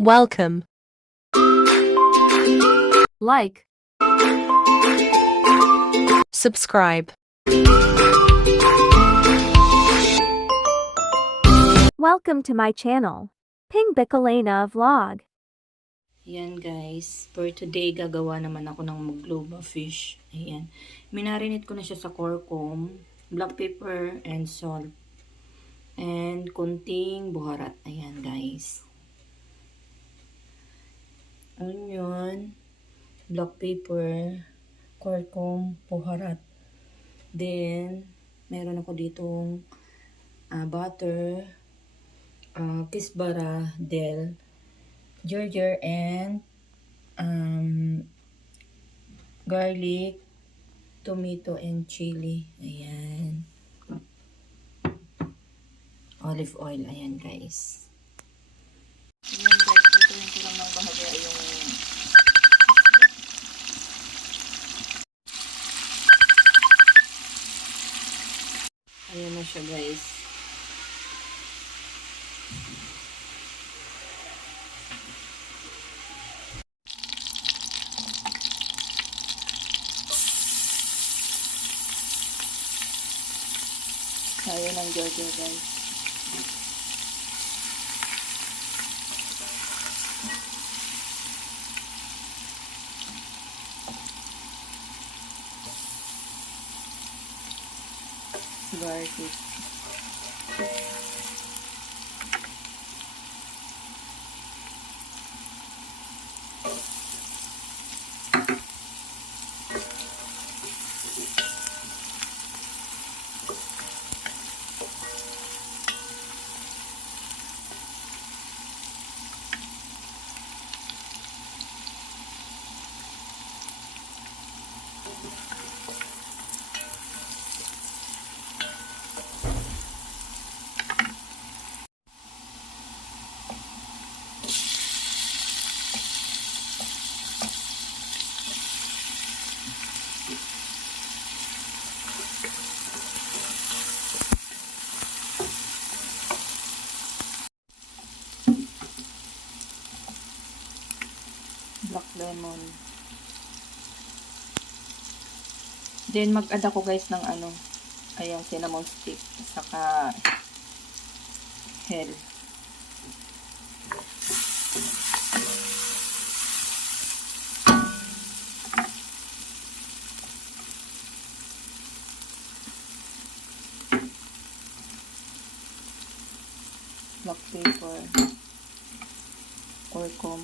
Welcome. Like, Subscribe. welcome to my channel, Ping Bicolena Vlog. Ayan guys, for today gagawa naman ako ng magloba fish. Ayan. Minarinate ko na siya sa corcom, black pepper, and salt. And konting buharat. Ayan guys. Onion, black pepper, corcom, buharat. Then, meron ako ditong butter, kisbara, del, ginger, and garlic, tomato, and chili. Ayan. Olive oil. Ayan, guys. Ayan, guys. Tutuin ko lang ng bahagya yung ayan na siya, guys. Ayan ang Georgia, guys. Garlic. Black lemon. Then, mag-add ako guys ng ayan, cinnamon stick. Saka, hell. Black pepper. Corcom.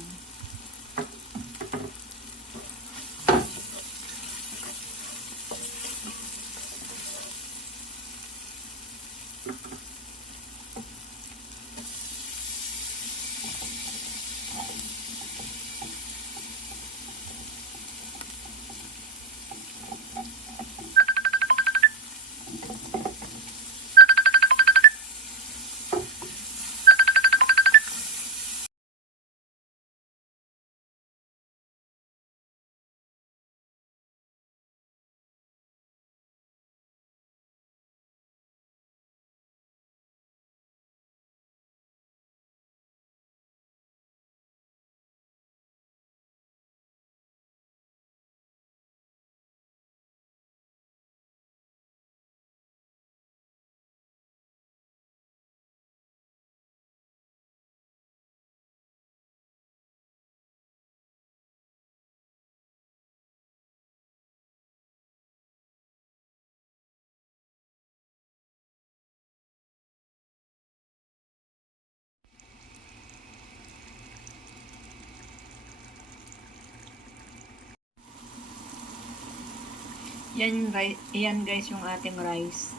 Yan guys yung ating rice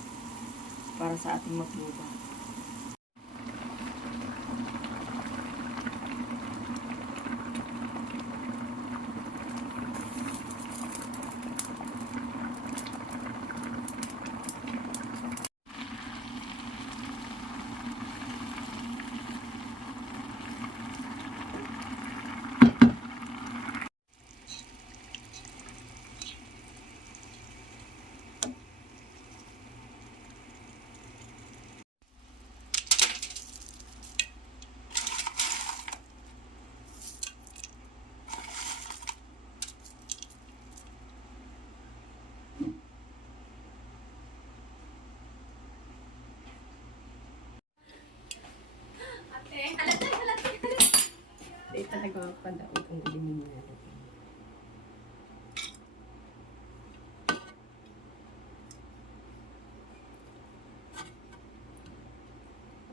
para sa ating magluba. talaga magpadaot ang ilimin niya.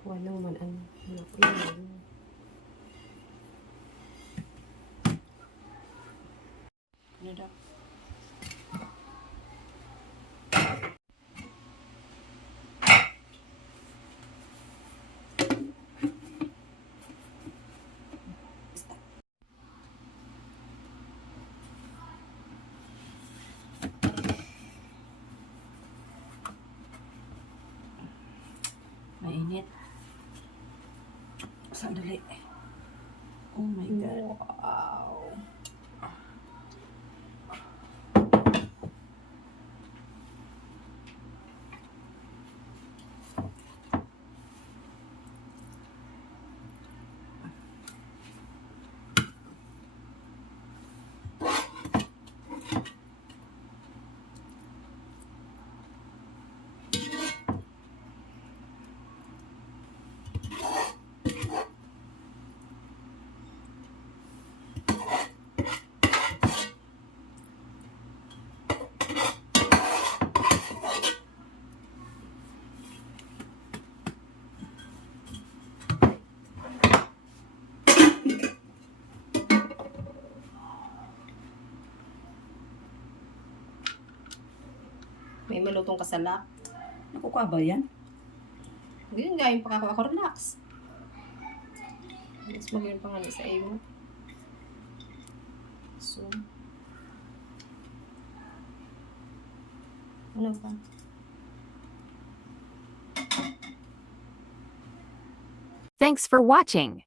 Walang man ang nakuyan. Ano daw? Mainit. Sandali. Oh my God. Wow. May malutong kasalak. Nakukuha ba yan? Ganyan nga yung pagkakawa ko, relax. Mas magayon pa nga sa iyo. So, ano ba? Thanks for watching.